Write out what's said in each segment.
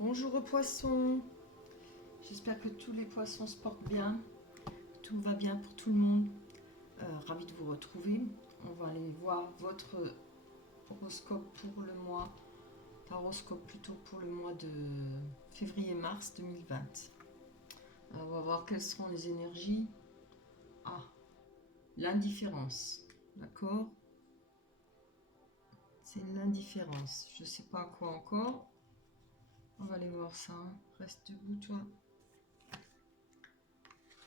Bonjour aux poissons, j'espère que tous les poissons se portent bien, tout va bien pour tout le monde. Ravi de vous retrouver. On va aller voir votre horoscope pour le mois, horoscope plutôt pour le mois de février-mars 2020. On va voir quelles seront les énergies. Ah, l'indifférence, d'accord? C'est l'indifférence, je ne sais pas à quoi encore. On va aller voir ça, reste debout toi.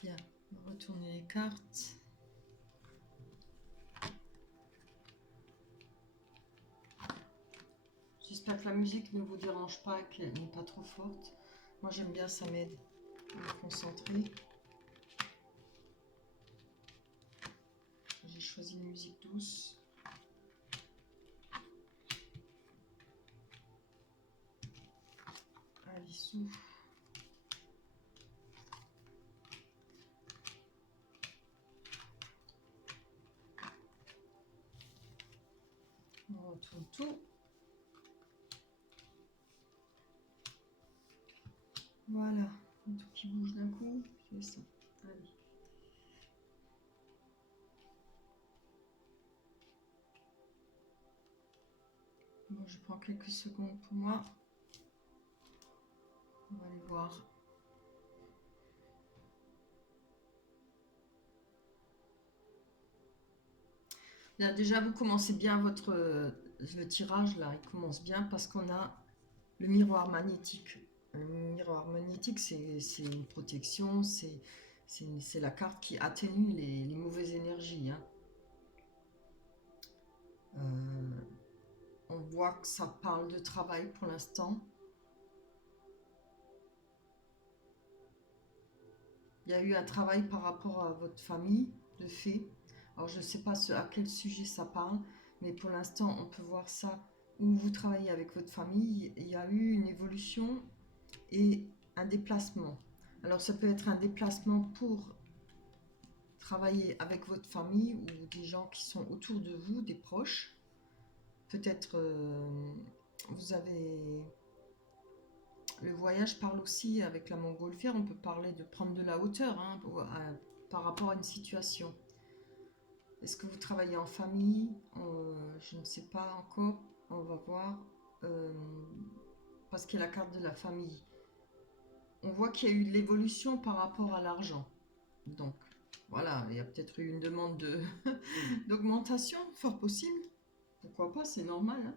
Bien, on va retourner les cartes. J'espère que la musique ne vous dérange pas, qu'elle n'est pas trop forte. Moi j'aime bien, ça m'aide à me concentrer. J'ai choisi une musique douce. Allez, souffle. On retourne tout. Voilà, un tout qui bouge d'un coup. Je fais ça. Allez. Bon, je prends quelques secondes pour moi. On va aller voir. Là, déjà, vous commencez bien le tirage, là, il commence bien parce qu'on a le miroir magnétique. Le miroir magnétique, c'est une protection, c'est la carte qui atténue les mauvaises énergies. Hein. On voit que ça parle de travail pour l'instant. Il y a eu un travail par rapport à votre famille, de fait. Alors, je ne sais pas à quel sujet ça parle, mais pour l'instant, on peut voir ça où vous travaillez avec votre famille. Il y a eu une évolution et un déplacement. Alors, ça peut être un déplacement pour travailler avec votre famille ou des gens qui sont autour de vous, des proches. Peut-être vous avez... Le voyage parle aussi avec la montgolfière, on peut parler de prendre de la hauteur hein, par rapport à une situation. Est-ce que vous travaillez en famille? Je ne sais pas encore, on va voir. Euh, parce qu'il y a la carte de la famille. On voit qu'il y a eu de l'évolution par rapport à l'argent. Donc, voilà, il y a peut-être eu une demande d'augmentation, fort possible. Pourquoi pas, c'est normal. Hein.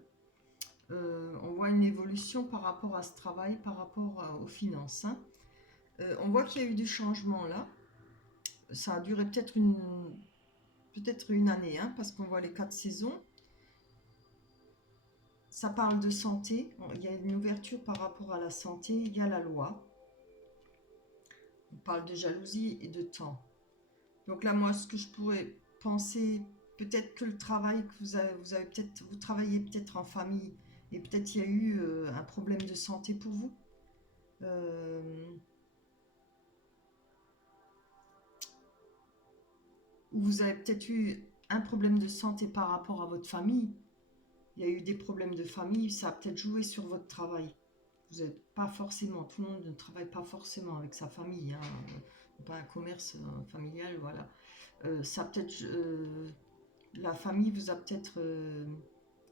On voit une évolution par rapport à ce travail, par rapport aux finances. Hein. On voit qu'il y a eu du changement là. Ça a duré peut-être une année, hein, parce qu'on voit les 4 saisons. Ça parle de santé. Il y a une ouverture par rapport à la santé. Il y a la loi. On parle de jalousie et de temps. Donc là, moi, ce que je pourrais penser, peut-être que le travail que vous travaillez peut-être en famille, et peut-être il y a eu un problème de santé pour vous. Ou vous avez peut-être eu un problème de santé par rapport à votre famille. Il y a eu des problèmes de famille, ça a peut-être joué sur votre travail. Vous n'êtes pas forcément, tout le monde ne travaille pas forcément avec sa famille, hein, pas un commerce familial, voilà. Ça peut-être, la famille vous a peut-être,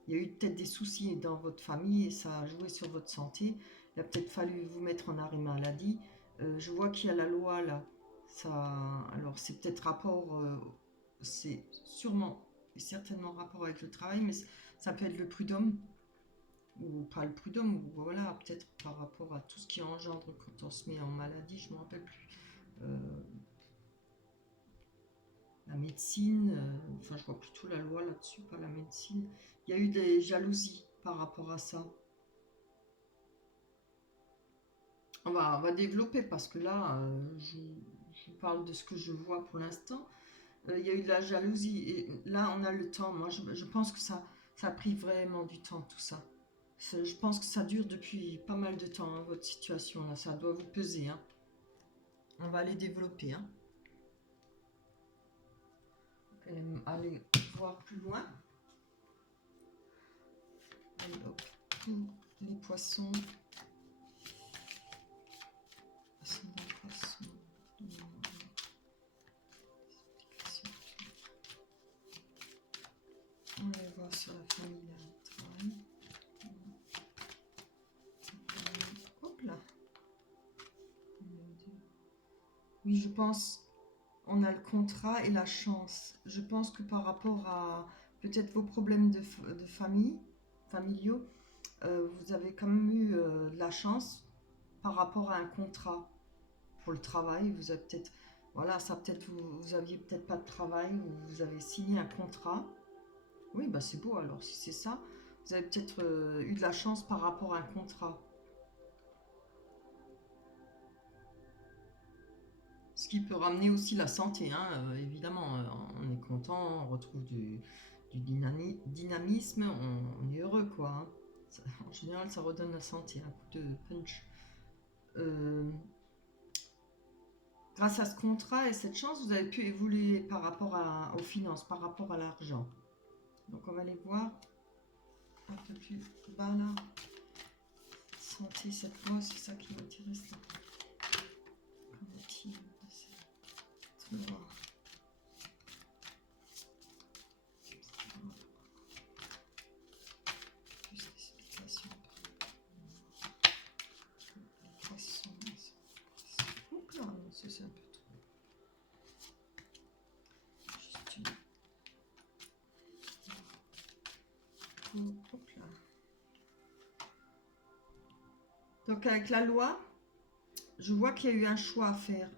il y a eu peut-être des soucis dans votre famille et ça a joué sur votre santé. Il a peut-être fallu vous mettre en arrêt maladie. Je vois qu'il y a la loi là. Ça, alors c'est peut-être rapport, c'est sûrement et certainement rapport avec le travail, mais ça peut être le prud'homme ou pas le prud'homme, ou voilà, peut-être par rapport à tout ce qui engendre quand on se met en maladie, je ne me rappelle plus. Euh, la médecine, enfin je vois plutôt la loi là-dessus, pas la médecine. Il y a eu des jalousies par rapport à ça. On va développer parce que là, je vous parle de ce que je vois pour l'instant. Il y a eu de la jalousie et là, on a le temps. Moi, je pense que ça a pris vraiment du temps, tout ça. Je pense que ça dure depuis pas mal de temps, hein, votre situation là. Ça doit vous peser. Hein. On va aller développer. Hein. Aller voir plus loin. Allez, hop, tous les poissons. Oui, je pense, on a le contrat et la chance. Je pense que par rapport à peut-être vos problèmes de famille, familiaux, vous avez quand même eu de la chance par rapport à un contrat pour le travail. Vous avez peut-être, voilà, ça peut-être vous aviez peut-être pas de travail ou vous avez signé un contrat. Oui, bah c'est beau alors si c'est ça. Vous avez peut-être eu de la chance par rapport à un contrat. Ce qui peut ramener aussi la santé, hein, évidemment. On est content, on retrouve du dynamisme, on est heureux, quoi. Hein. En général, ça redonne la santé, un coup de punch. Euh, Grâce à ce contrat et cette chance, vous avez pu évoluer par rapport aux finances, par rapport à l'argent. Donc, on va aller voir un peu plus bas là. Santé, cette loi, c'est ça qui m'intéresse là. Comme outil de cette loi. Plus d'explications. Oups là, non, c'est un peu trop. Juste une. Hop là. Donc avec la loi, je vois qu'il y a eu un choix à faire.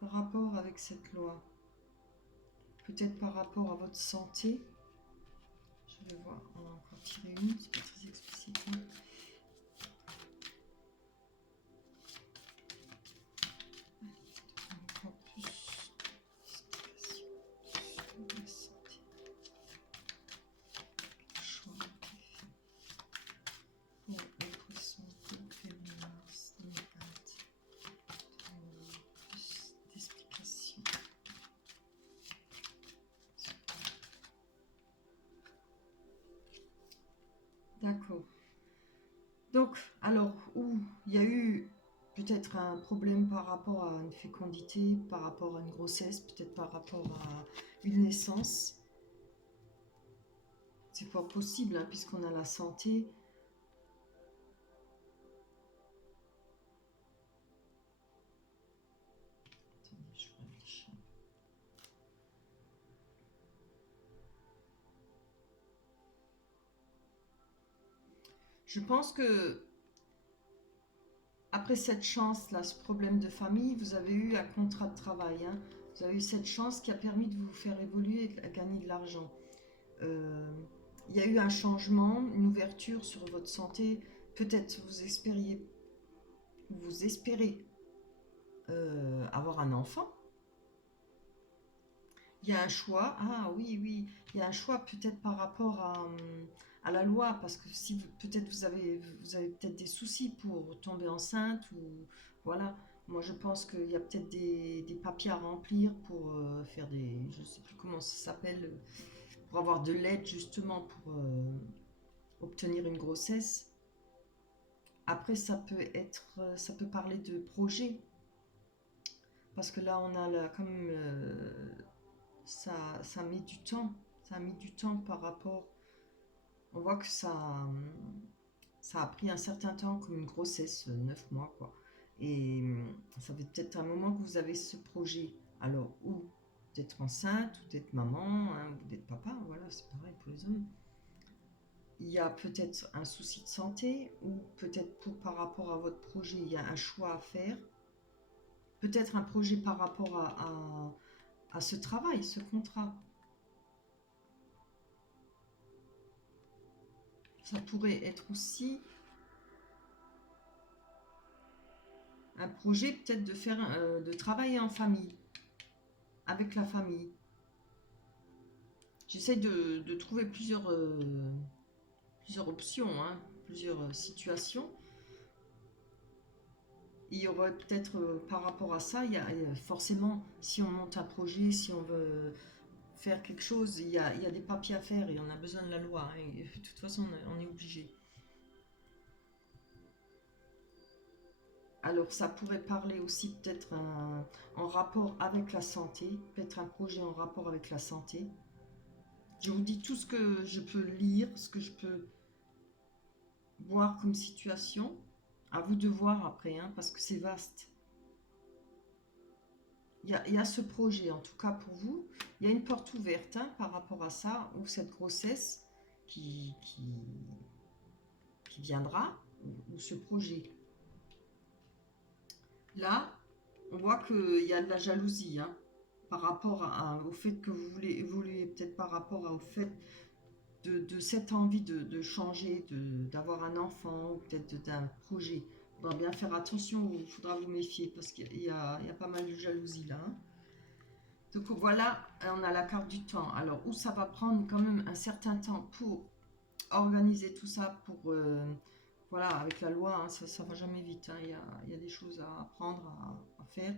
Par rapport avec cette loi. Peut-être par rapport à votre santé. Je vais voir, on va encore tirer une, c'est pas très explicite. Hein. Encore plus d'explications sur la santé. Choix qui fait pour les poissons, février, mars 2020. Plus d'explications. D'accord. Donc, alors, où il y a eu peut-être un problème par rapport à une fécondité, par rapport à une grossesse, peut-être par rapport à une naissance. C'est pas possible, hein, puisqu'on a la santé. Attendez, je réfléchis. Je pense que après cette chance-là, ce problème de famille, vous avez eu un contrat de travail. Hein. Vous avez eu cette chance qui a permis de vous faire évoluer et de gagner de l'argent. Euh, il y a eu un changement, une ouverture sur votre santé. Peut-être vous espérez avoir un enfant. Il y a un choix. Ah oui, oui. Il y a un choix peut-être par rapport à la loi. Parce que si peut-être vous avez peut-être des soucis pour tomber enceinte. Ou voilà. Moi, je pense qu'il y a peut-être des papiers à remplir pour faire des... Je ne sais plus comment ça s'appelle. Pour avoir de l'aide justement pour obtenir une grossesse. Après, ça peut parler de projet. Parce que là, on a comme ça met du temps. Ça a mis du temps par rapport. On voit que ça a pris un certain temps, comme une grossesse, 9 mois, quoi. Et ça fait peut-être un moment que vous avez ce projet. Alors, ou d'être enceinte, ou d'être maman, hein, ou d'être papa, voilà, c'est pareil pour les hommes. Il y a peut-être un souci de santé, ou peut-être par rapport à votre projet, il y a un choix à faire. Peut-être un projet par rapport à ce travail, ce contrat. Ça pourrait être aussi un projet peut-être de travailler en famille, avec la famille. J'essaie de trouver plusieurs options, hein, plusieurs situations. Il y aurait peut-être par rapport à ça, forcément, si on monte un projet, si on veut faire quelque chose, il y a des papiers à faire et on a besoin de la loi. Hein, et de toute façon, on est obligé. Alors, ça pourrait parler aussi peut-être en rapport avec la santé, peut-être un projet en rapport avec la santé. Je vous dis tout ce que je peux lire, ce que je peux voir comme situation. À vous de voir après, hein, parce que c'est vaste. Il y a ce projet, en tout cas pour vous. Il y a une porte ouverte, hein, par rapport à ça, ou cette grossesse qui, qui, qui viendra, ou ce projet. Là, on voit qu'il y a de la jalousie, hein, par rapport au fait que vous voulez évoluer, peut-être par rapport au fait de cette envie de changer, d'avoir un enfant, ou peut-être d'un projet. Il faudra bien faire attention, il faudra vous méfier, parce qu'il y a pas mal de jalousie là, hein. Donc voilà, on a la carte du temps. Alors, où ça va prendre quand même un certain temps pour organiser tout ça, pour... voilà, avec la loi, hein, ça va jamais vite, hein. Il y a des choses à apprendre, à faire.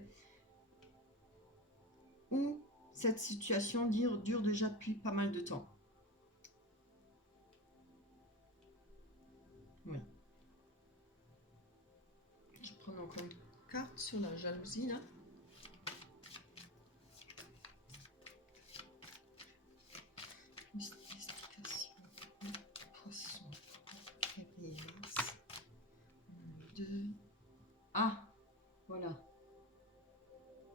Ou cette situation dure déjà depuis pas mal de temps. Oui. Je prends encore une carte sur la jalousie, là. Explication. Poisson. Réveillance. 2. Ah, voilà.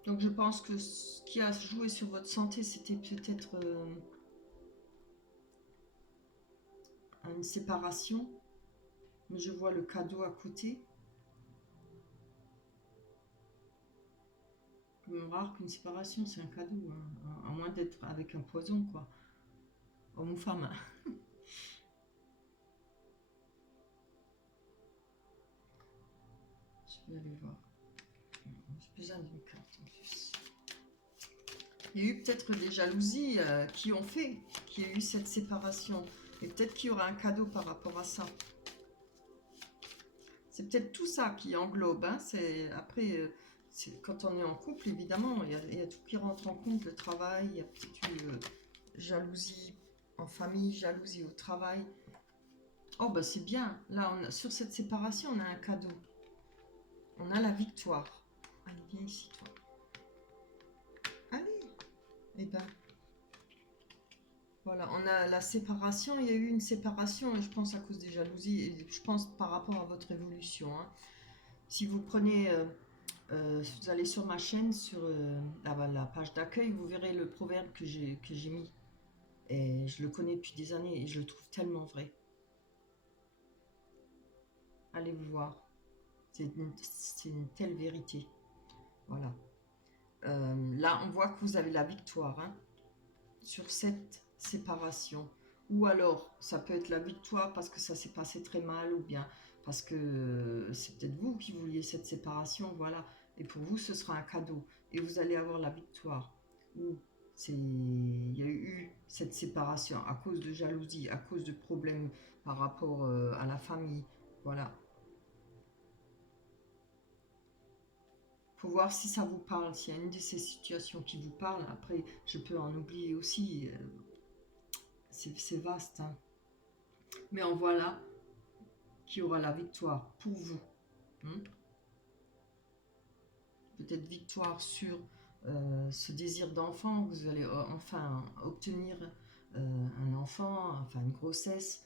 Donc je pense que ce qui a joué sur votre santé, c'était peut-être une séparation. Mais je vois le cadeau à côté. Comme rare qu'une séparation, c'est un cadeau, hein. À moins d'être avec un poison, quoi. Homme ou femme. Je vais aller voir. J'ai besoin d'une carte en plus. Il y a eu peut-être des jalousies qui ont fait qu'il y a eu cette séparation. Et peut-être qu'il y aura un cadeau par rapport à ça. C'est peut-être tout ça qui englobe, hein. Après, quand on est en couple, évidemment, il y a tout qui rentre en compte. Le travail, il y a peut-être eu jalousie en famille, jalousie au travail. Oh, bah c'est bien. Là, sur cette séparation, on a un cadeau. On a la victoire. Allez, viens ici, toi. Allez. Eh ben, voilà, on a la séparation. Il y a eu une séparation, et je pense à cause des jalousies, et je pense par rapport à votre évolution, hein. Si vous prenez, vous allez sur ma chaîne, sur la page d'accueil, vous verrez le proverbe que j'ai mis. Et je le connais depuis des années et je le trouve tellement vrai. Allez vous voir. C'est une telle vérité. Voilà. Là, on voit que vous avez la victoire, hein, sur cette séparation. Ou alors, ça peut être la victoire parce que ça s'est passé très mal, ou bien parce que c'est peut-être vous qui vouliez cette séparation, voilà. Et pour vous, ce sera un cadeau. Et vous allez avoir la victoire. Ou il y a eu cette séparation à cause de jalousie, à cause de problèmes par rapport à la famille. Voilà. Faut voir si ça vous parle, s'il y a une de ces situations qui vous parle. Après, je peux en oublier aussi. C'est vaste, hein. Mais en voilà qui aura la victoire pour vous, hein. Peut-être victoire sur ce désir d'enfant. Vous allez enfin obtenir un enfant, enfin une grossesse.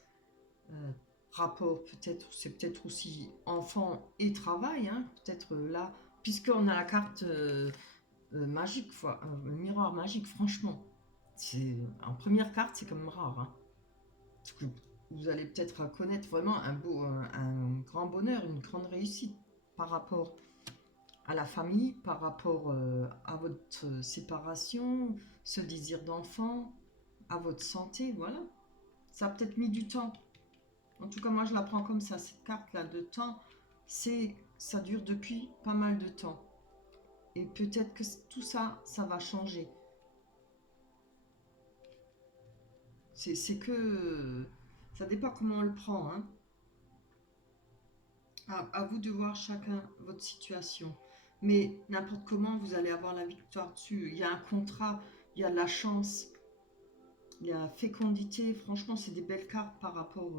euh, Rapport, peut-être, c'est peut-être aussi enfant et travail, hein. Peut-être là, puisqu'on a la carte magique, le miroir magique, franchement. En première carte, c'est quand même rare, hein. Parce que vous allez peut-être connaître vraiment un grand bonheur, une grande réussite par rapport à la famille, par rapport à votre séparation, ce désir d'enfant, à votre santé, voilà. Ça a peut-être mis du temps. En tout cas, moi, je la prends comme ça. Cette carte-là de temps, ça dure depuis pas mal de temps. Et peut-être que tout ça, ça va changer. C'est que... Ça dépend comment on le prend, hein. À vous de voir chacun votre situation. Mais n'importe comment, vous allez avoir la victoire dessus. Il y a un contrat, il y a de la chance, il y a fécondité. Franchement, c'est des belles cartes par rapport...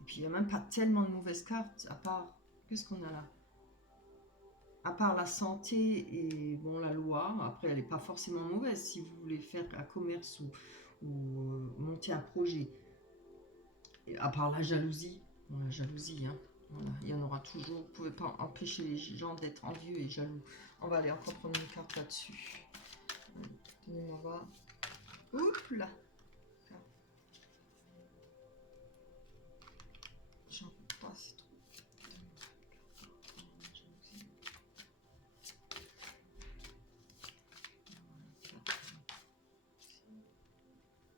et puis, il n'y a même pas tellement de mauvaises cartes, à part... Qu'est-ce qu'on a là? À part la santé et bon, la loi. Après, elle n'est pas forcément mauvaise si vous voulez faire un commerce ou monter un projet. Et à part la jalousie. Bon, la jalousie, hein. Voilà, il y en aura toujours. Vous ne pouvez pas empêcher les gens d'être envieux et jaloux. On va aller encore prendre une carte là-dessus. Tenez-moi voir. Oups là. J'en peux pas, c'est trop.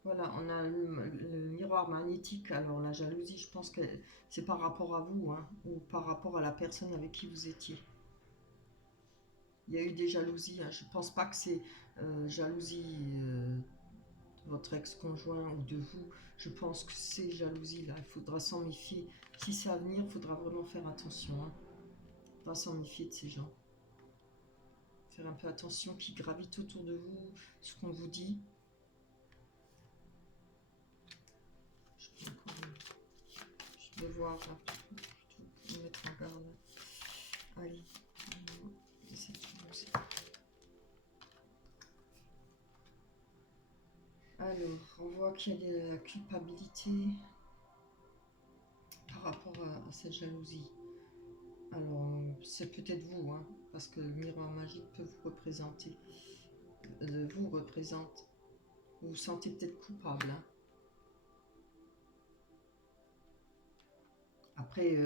Voilà, on a le miroir magnétique. Alors la jalousie, je pense que c'est par rapport à vous, hein, ou par rapport à la personne avec qui vous étiez. Il y a eu des jalousies, hein. Je ne pense pas que c'est jalousie de votre ex-conjoint ou de vous. Je pense que c'est jalousie là. Il faudra s'en méfier. Si c'est à venir, il faudra vraiment faire attention, hein. Il faudra s'en méfier de ces gens. Faire un peu attention qui gravitent autour de vous, ce qu'on vous dit. Je vais voir là, plutôt me mettre en garde. Allez, alors, on voit qu'il y a de la culpabilité par rapport à cette jalousie. Alors, c'est peut-être vous, hein, parce que le miroir magique peut vous représenter. Vous représente. Vous vous sentez peut-être coupable, hein. Après,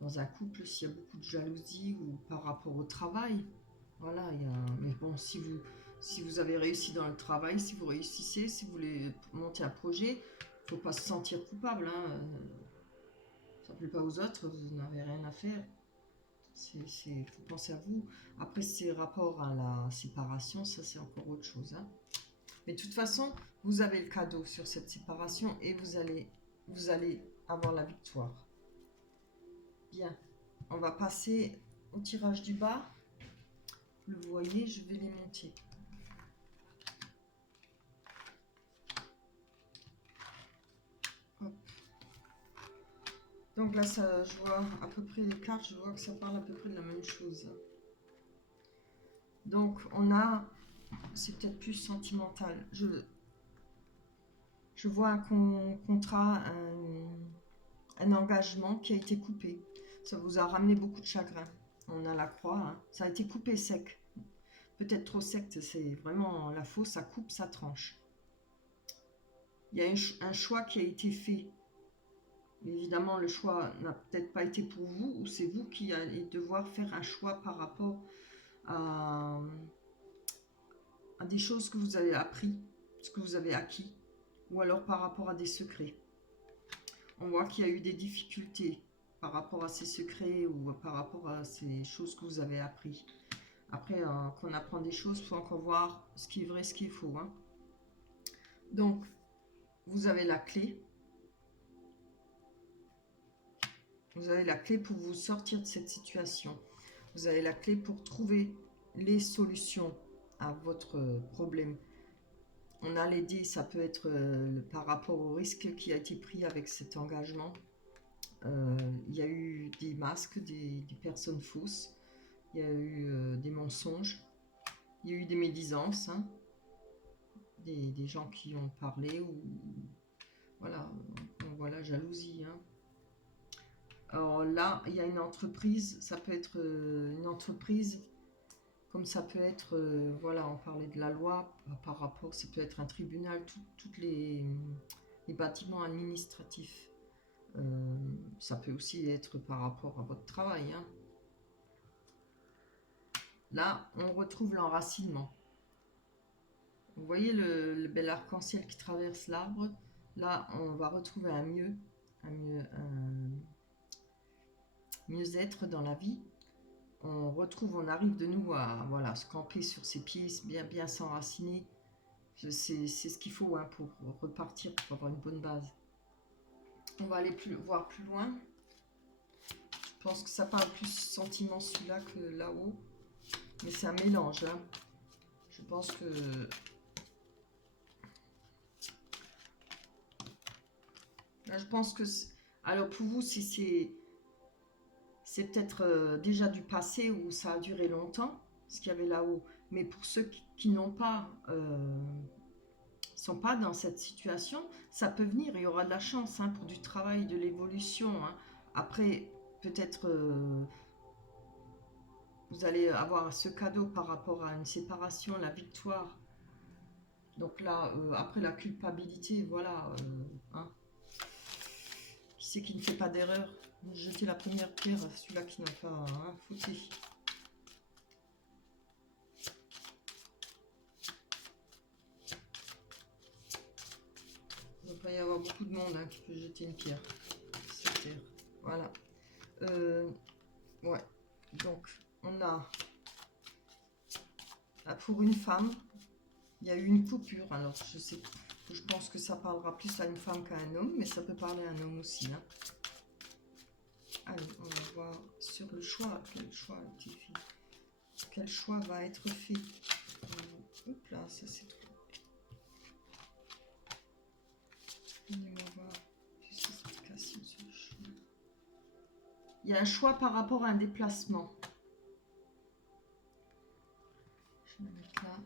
dans un couple, s'il y a beaucoup de jalousie ou par rapport au travail, voilà, il y a... Mais bon, si vous avez réussi dans le travail, si vous réussissez, si vous voulez monter un projet, il ne faut pas se sentir coupable, hein. Ça ne plaît pas aux autres, vous n'avez rien à faire. Il faut penser à vous. Après, c'est rapport à la séparation, ça c'est encore autre chose, hein. Mais de toute façon, vous avez le cadeau sur cette séparation et vous allez avoir la victoire. Bien, on va passer au tirage du bas. Vous le voyez, je vais les monter. Hop. Donc là, ça, je vois à peu près les cartes, je vois que ça parle à peu près de la même chose. Donc on a, c'est peut-être plus sentimental. Je vois un contrat, un engagement qui a été coupé. Ça vous a ramené beaucoup de chagrin. On a la croix, hein. Ça a été coupé sec. Peut-être trop sec, c'est vraiment la fausse, ça coupe, ça tranche. Il y a un choix qui a été fait. Mais évidemment, le choix n'a peut-être pas été pour vous, ou c'est vous qui allez devoir faire un choix par rapport à des choses que vous avez appris, ce que vous avez acquis, ou alors par rapport à des secrets. On voit qu'il y a eu des difficultés par rapport à ces secrets ou par rapport à ces choses que vous avez appris. Après, qu'on apprend des choses, il faut encore voir ce qui est vrai, ce qui est faux, hein. Donc, vous avez la clé. Vous avez la clé pour vous sortir de cette situation. Vous avez la clé pour trouver les solutions à votre problème. On a les dés, ça peut être par rapport au risque qui a été pris avec cet engagement. Il y a eu des masques, des personnes fausses. Il y a eu des mensonges. Il y a eu des médisances, hein, des gens qui ont parlé. Ou voilà, on voit la jalousie, hein. Alors là, il y a une entreprise, ça peut être une entreprise, comme ça peut être, voilà, on parlait de la loi, par rapport, ça peut être un tribunal, tous les bâtiments administratifs. Ça peut aussi être par rapport à votre travail, hein. Là, on retrouve l'enracinement. Vous voyez le bel arc-en-ciel qui traverse l'arbre. Là, on va retrouver un mieux-être dans la vie. On arrive de nouveau à voilà, se camper sur ses pieds, bien s'enraciner. C'est ce qu'il faut, hein, pour repartir, pour avoir une bonne base. On va aller voir plus loin. Je pense que ça parle plus sentiment celui-là que là-haut. Mais c'est un mélange, hein. Je pense que... Là, je pense que... Alors pour vous, si c'est peut-être déjà du passé où ça a duré longtemps, ce qu'il y avait là-haut. Mais pour ceux qui n'ont pas qui sont pas dans cette situation, ça peut venir, il y aura de la chance hein, pour du travail, de l'évolution. Hein. Après, peut-être vous allez avoir ce cadeau par rapport à une séparation, la victoire. Donc là, après la culpabilité, voilà. Hein. Qui c'est qui ne fait pas d'erreur? Jeter la première pierre à celui-là qui n'a pas hein, fauté. Il va y avoir beaucoup de monde hein, qui peut jeter une pierre. Sur terre. Voilà. Ouais. Donc, on a pour une femme, il y a eu une coupure. Alors, je pense que ça parlera plus à une femme qu'à un homme, mais ça peut parler à un homme aussi. Hein. Allez, on va voir sur le choix. Quel choix a été fait? Quel choix va être fait? Oups là, ça c'est trop. On va voir. Il y a un choix par rapport à un déplacement. Je vais mettre là.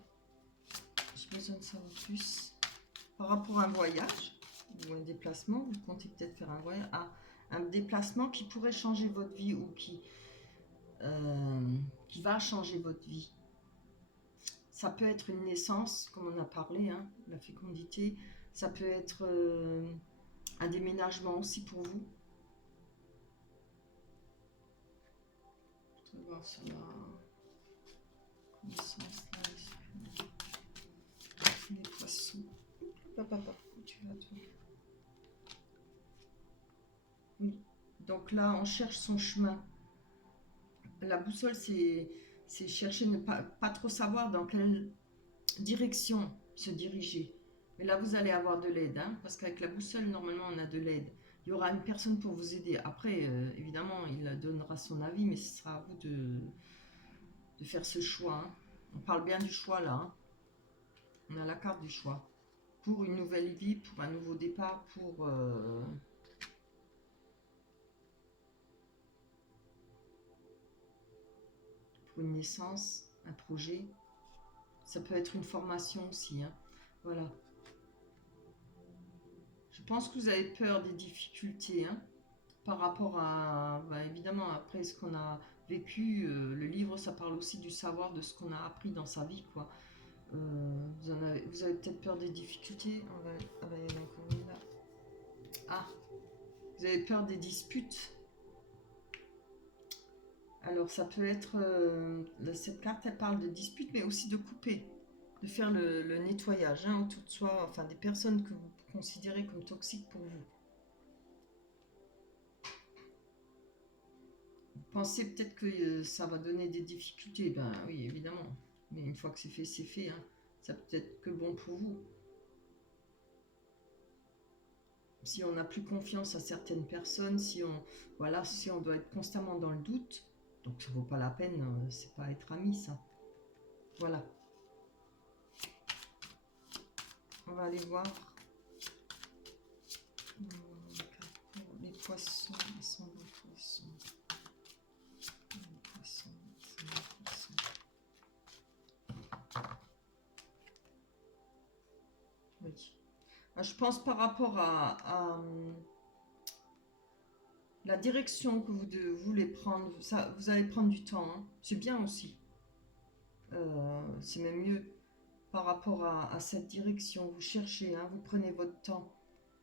J'ai besoin de savoir plus. Par rapport à un voyage ou un déplacement, vous comptez peut-être faire un voyage. Ah, un déplacement qui pourrait changer votre vie ou qui va changer votre vie. Ça peut être une naissance, comme on a parlé, hein, la fécondité. Ça peut être un déménagement aussi pour vous. Je vais voir sur la connaissance là. Les poissons. Papa, tu vas toi. Oui. Donc là, on cherche son chemin. La boussole, c'est chercher, ne pas trop savoir dans quelle direction se diriger. Mais là, vous allez avoir de l'aide, hein, parce qu'avec la boussole, normalement, on a de l'aide. Il y aura une personne pour vous aider. Après, évidemment, il donnera son avis, mais ce sera à vous de faire ce choix. Hein. On parle bien du choix là. Hein. On a la carte du choix. Pour une nouvelle vie, pour un nouveau départ, pour une naissance, un projet. Ça peut être une formation aussi. Hein. Voilà. Je pense que vous avez peur des difficultés hein, par rapport à, bah, évidemment, après ce qu'on a vécu. Le livre, ça parle aussi du savoir, de ce qu'on a appris dans sa vie. Quoi. Vous avez peut-être peur des difficultés. Ah, vous avez peur des disputes. Alors ça peut être, cette carte elle parle de dispute mais aussi de couper, de faire le nettoyage hein, autour de soi, enfin des personnes que vous considérez comme toxiques pour vous. Vous pensez peut-être que ça va donner des difficultés, ben oui évidemment, mais une fois que c'est fait, hein, ça peut être que bon pour vous. Si on n'a plus confiance à certaines personnes, si on doit être constamment dans le doute, donc ça vaut pas la peine, c'est pas être ami ça. Voilà. On va aller voir les poissons. Ils sont les poissons. Les poissons. Oui. Je pense par rapport à la direction que vous voulez prendre, ça, vous allez prendre du temps. Hein. C'est bien aussi. C'est même mieux par rapport à cette direction. Vous cherchez, hein, vous prenez votre temps.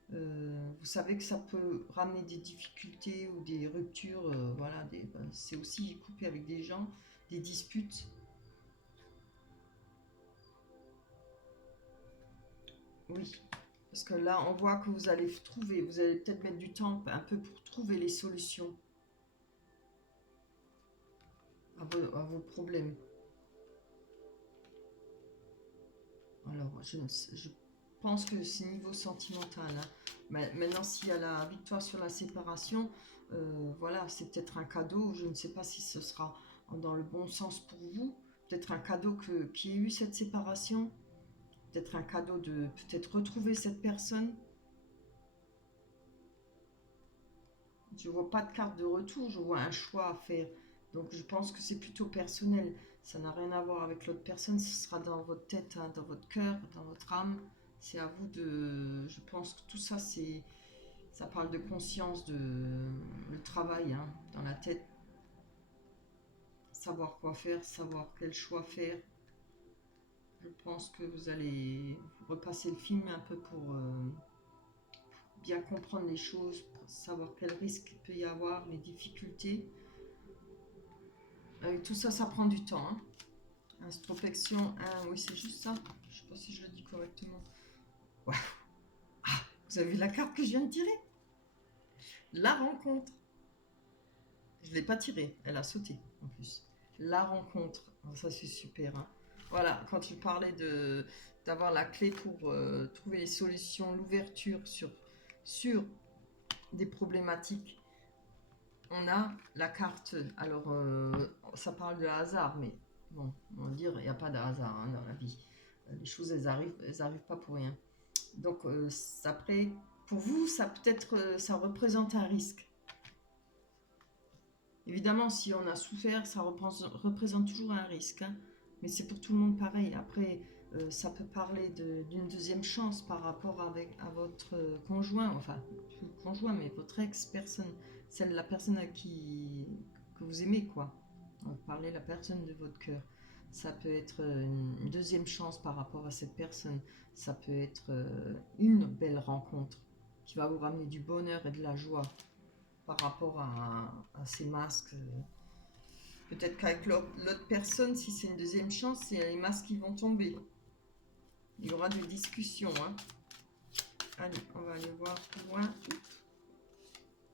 Vous savez que ça peut ramener des difficultés ou des ruptures. Voilà, c'est aussi couper avec des gens, des disputes. Oui, parce que là, on voit que vous allez peut-être mettre du temps un peu pour trouver les solutions à vos problèmes. Alors, je pense que c'est niveau sentimental. Hein. Mais maintenant, s'il y a la victoire sur la séparation, voilà, c'est peut-être un cadeau. Je ne sais pas si ce sera dans le bon sens pour vous. Peut-être un cadeau qui ait eu cette séparation. Peut-être un cadeau de peut-être retrouver cette personne. Je ne vois pas de carte de retour, je vois un choix à faire. Donc je pense que c'est plutôt personnel. Ça n'a rien à voir avec l'autre personne, ce sera dans votre tête, hein, dans votre cœur, dans votre âme. C'est à vous de... Je pense que tout ça, c'est... Ça parle de conscience, de le travail hein, dans la tête. Savoir quoi faire, savoir quel choix faire. Je pense que vous allez repasser le film un peu pour bien comprendre les choses, pour savoir quel risque il peut y avoir, les difficultés. Tout ça, ça prend du temps. Hein. Introspection, oui, c'est juste ça. Je sais pas si je le dis correctement. Ouais. Ah, vous avez vu la carte que je viens de tirer? La rencontre. Je ne l'ai pas tirée, elle a sauté en plus. La rencontre, ça c'est super. Hein. Voilà, quand tu parlais d'avoir la clé pour trouver les solutions, l'ouverture sur des problématiques, on a la carte. Alors, ça parle de hasard, mais bon, on va dire, il n'y a pas de hasard hein, dans la vie. Les choses, elles arrivent pas pour rien. Donc, après, pour vous, ça peut-être, ça représente un risque. Évidemment, si on a souffert, ça représente toujours un risque. Hein. Mais c'est pour tout le monde pareil. Après, ça peut parler d'une deuxième chance par rapport à votre conjoint, enfin, plus conjoint, mais votre ex-personne, celle la personne que vous aimez, quoi. Donc, parlez la personne de votre cœur. Ça peut être une deuxième chance par rapport à cette personne. Ça peut être une belle rencontre qui va vous ramener du bonheur et de la joie par rapport à ces masques. Peut-être qu'avec l'autre personne, si c'est une deuxième chance, c'est les masques qui vont tomber. Il y aura des discussions. Hein. Allez, on va aller voir plus loin.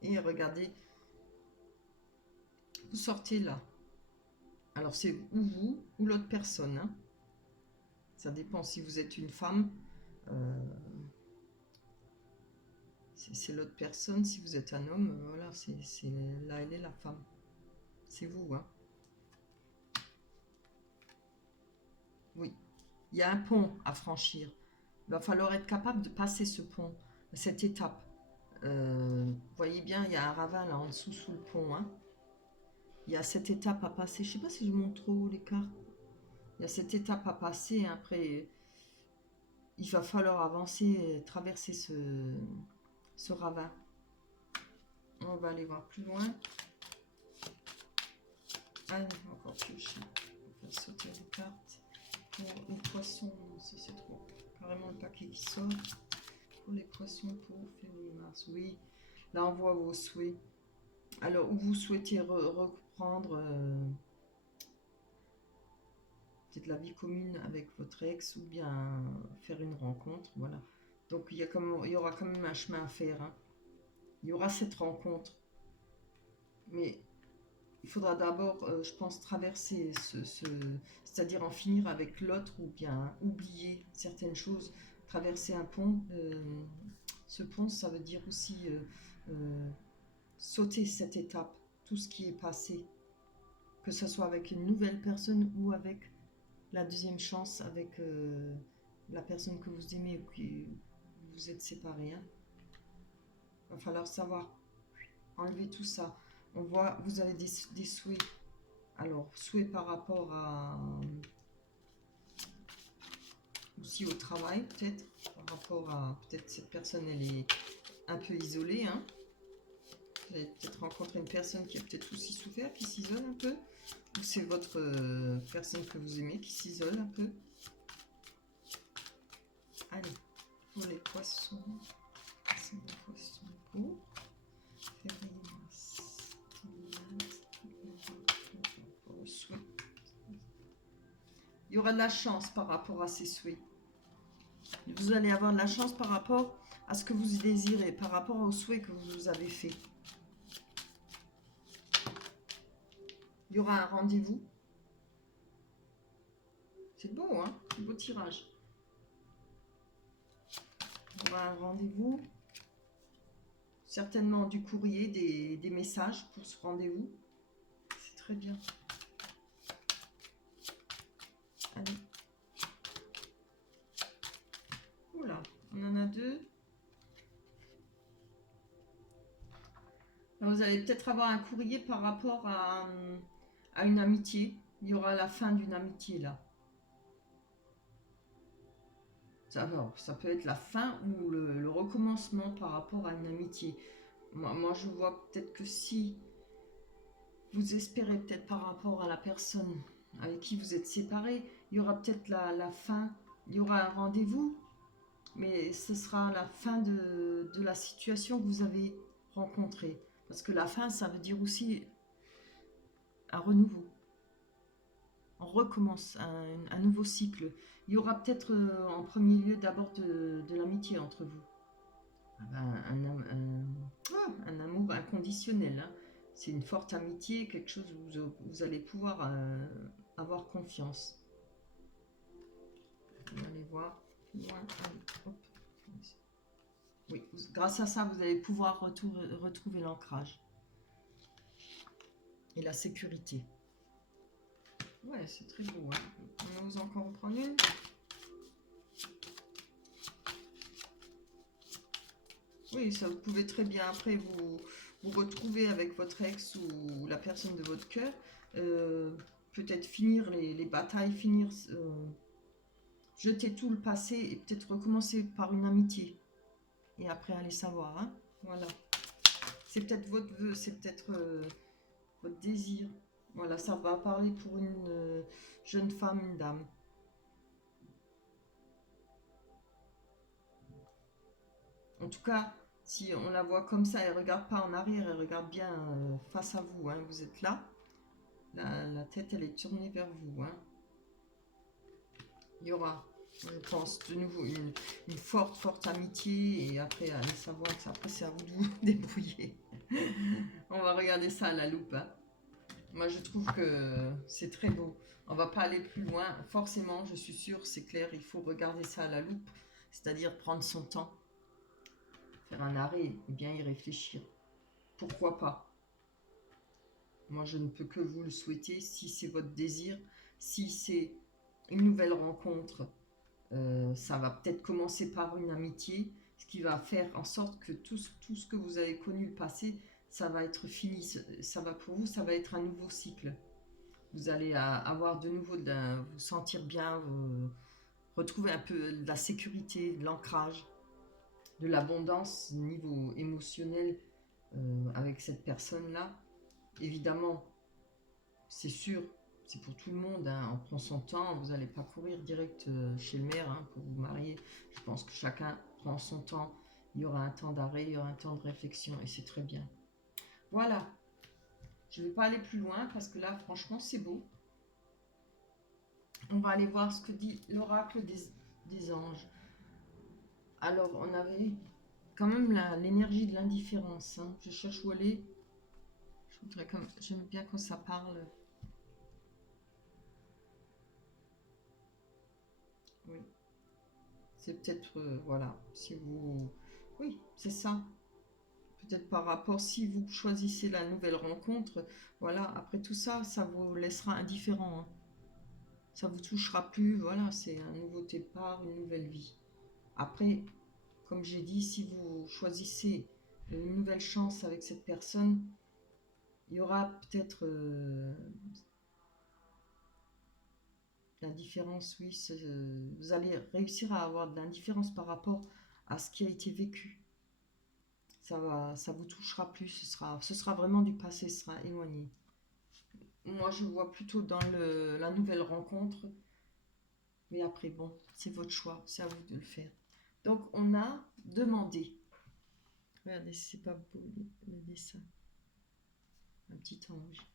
Et regardez. Vous sortez là. Alors c'est ou vous ou l'autre personne. Hein. Ça dépend si vous êtes une femme. C'est l'autre personne. Si vous êtes un homme, voilà, c'est là elle est la femme. C'est vous. Hein. Oui. Il y a un pont à franchir. Il va falloir être capable de passer ce pont, cette étape. Vous voyez bien, il y a un ravin là en dessous sous le pont. Hein. Il y a cette étape à passer. Je ne sais pas si je montre trop les cartes. Il y a cette étape à passer. Après, il va falloir avancer, traverser ce ravin. On va aller voir plus loin. Allez, encore piocher. On va faire sauter les cartes. Pour les poissons, ça c'est trop. Carrément le paquet qui sort. Pour les poissons, pour février-mars. Oui, là on voit vos souhaits. Alors, où vous souhaitez reprendre peut-être la vie commune avec votre ex ou bien faire une rencontre, voilà. Donc, il y aura quand même un chemin à faire. Hein. Il y aura cette rencontre. Mais il faudra d'abord, je pense, traverser c'est-à-dire en finir avec l'autre ou bien oublier certaines choses. Traverser un pont. Ce pont, ça veut dire aussi sauter cette étape, tout ce qui est passé, que ce soit avec une nouvelle personne ou avec la deuxième chance, avec la personne que vous aimez ou qui vous êtes séparés. Hein. Il va falloir savoir enlever tout ça. On voit, vous avez des souhaits. Alors, souhaits par rapport à aussi au travail, peut-être, par rapport à peut-être cette personne, elle est un peu isolée. Hein. Vous avez peut-être rencontré une personne qui a peut-être aussi souffert, qui s'isole un peu. Ou c'est votre personne que vous aimez qui s'isole un peu. Allez, pour les poissons. C'est les poissons pour février, mars. Il y aura de la chance par rapport à ces souhaits. Vous allez avoir de la chance par rapport à ce que vous désirez, par rapport aux souhaits que vous avez fait. Il y aura un rendez-vous. C'est beau, hein? Beau tirage. Il y aura un rendez-vous. Certainement du courrier, des messages pour ce rendez-vous. C'est très bien. Allez. Oula, on en a deux. Alors, vous allez peut-être avoir un courrier par rapport à une amitié. Il y aura la fin d'une amitié là. Alors, ça peut être la fin ou le recommencement par rapport à une amitié. Moi, je vois peut-être que si vous espérez peut-être par rapport à la personne avec qui vous êtes séparés, il y aura peut-être la fin, il y aura un rendez-vous, mais ce sera la fin de la situation que vous avez rencontrée. Parce que la fin, ça veut dire aussi un renouveau. On recommence un nouveau cycle. Il y aura peut-être en premier lieu d'abord de l'amitié entre vous. Un amour inconditionnel, hein. C'est une forte amitié, quelque chose où vous allez pouvoir avoir confiance. Vous allez voir plus loin. Allez, hop. Oui, grâce à ça, vous allez pouvoir retrouver l'ancrage et la sécurité. Ouais, c'est très beau. Hein. On ose encore en prendre une. Oui, ça vous pouvez très bien après vous retrouver avec votre ex ou la personne de votre cœur. Peut-être finir les batailles, jeter tout le passé et peut-être recommencer par une amitié. Et après aller savoir. Hein. Voilà. C'est peut-être votre vœu, c'est peut-être votre désir. Voilà, ça va parler pour une jeune femme, une dame. En tout cas, si on la voit comme ça, elle regarde pas en arrière, elle regarde bien face à vous. Hein. Vous êtes là. La tête, elle est tournée vers vous. Hein. Il y aura, je pense, de nouveau une forte amitié. Et après, allez savoir que après, c'est à vous de vous débrouiller. On va regarder ça à la loupe. Hein. Moi, je trouve que c'est très beau. On va pas aller plus loin. Forcément, je suis sûre, c'est clair, il faut regarder ça à la loupe. C'est-à-dire prendre son temps, faire un arrêt et bien y réfléchir. Pourquoi pas? Moi, je ne peux que vous le souhaiter si c'est votre désir, si c'est une nouvelle rencontre. Ça va peut-être commencer par une amitié, ce qui va faire en sorte que tout ce que vous avez connu le passé, ça va être fini. Ça va pour vous, ça va être un nouveau cycle. Vous allez avoir de nouveau, vous sentir bien, retrouver un peu de la sécurité, de l'ancrage, de l'abondance au niveau émotionnel avec cette personne-là. Évidemment, c'est sûr, c'est pour tout le monde, hein. On prend son temps, vous n'allez pas courir direct chez le maire hein, pour vous marier. Je pense que chacun prend son temps. Il y aura un temps d'arrêt, il y aura un temps de réflexion et c'est très bien. Voilà, je ne vais pas aller plus loin parce que là, franchement, c'est beau. On va aller voir ce que dit l'oracle des anges. Alors, on avait quand même l'énergie de l'indifférence. Hein. Je cherche où aller. J'aime bien quand ça parle. Oui. C'est peut-être, voilà, si vous... Oui, c'est ça. Peut-être par rapport, si vous choisissez la nouvelle rencontre, voilà, après tout ça, ça vous laissera indifférent. Hein. Ça vous touchera plus, voilà, c'est un nouveau départ, une nouvelle vie. Après, comme j'ai dit, si vous choisissez une nouvelle chance avec cette personne, il y aura peut-être l'indifférence, oui, vous allez réussir à avoir de l'indifférence par rapport à ce qui a été vécu. Ça vous touchera plus, ce sera vraiment du passé, ce sera éloigné. Moi, je vois plutôt dans la nouvelle rencontre, mais après, bon, c'est votre choix, c'est à vous de le faire. Donc, on a demandé. Regardez, c'est pas beau le dessin. Un petit ange.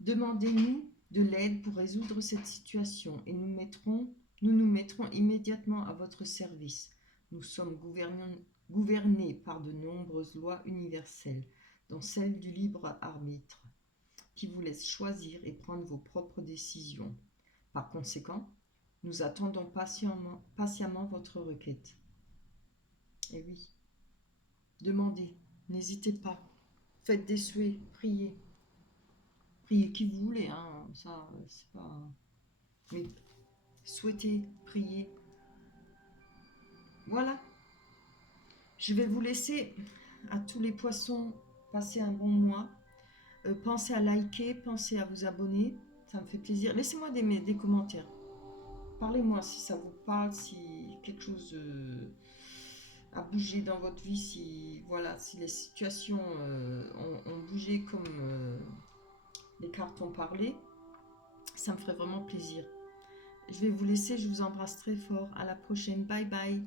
Demandez-nous de l'aide pour résoudre cette situation et nous nous mettrons immédiatement à votre service. Nous sommes gouvernés par de nombreuses lois universelles, dont celle du libre arbitre, qui vous laisse choisir et prendre vos propres décisions. Par conséquent, nous attendons patiemment votre requête. Et oui, demandez, n'hésitez pas, faites des souhaits, priez. Priez qui vous voulez, hein, ça, c'est pas... Mais souhaitez, priez. Voilà. Je vais vous laisser à tous les poissons passer un bon mois. Pensez à liker, pensez à vous abonner. Ça me fait plaisir. Laissez-moi des commentaires. Parlez-moi si ça vous parle, si quelque chose à bouger dans votre vie, si, voilà, si les situations ont bougé comme les cartes ont parlé, ça me ferait vraiment plaisir. Je vais vous laisser, je vous embrasse très fort. À la prochaine, bye bye.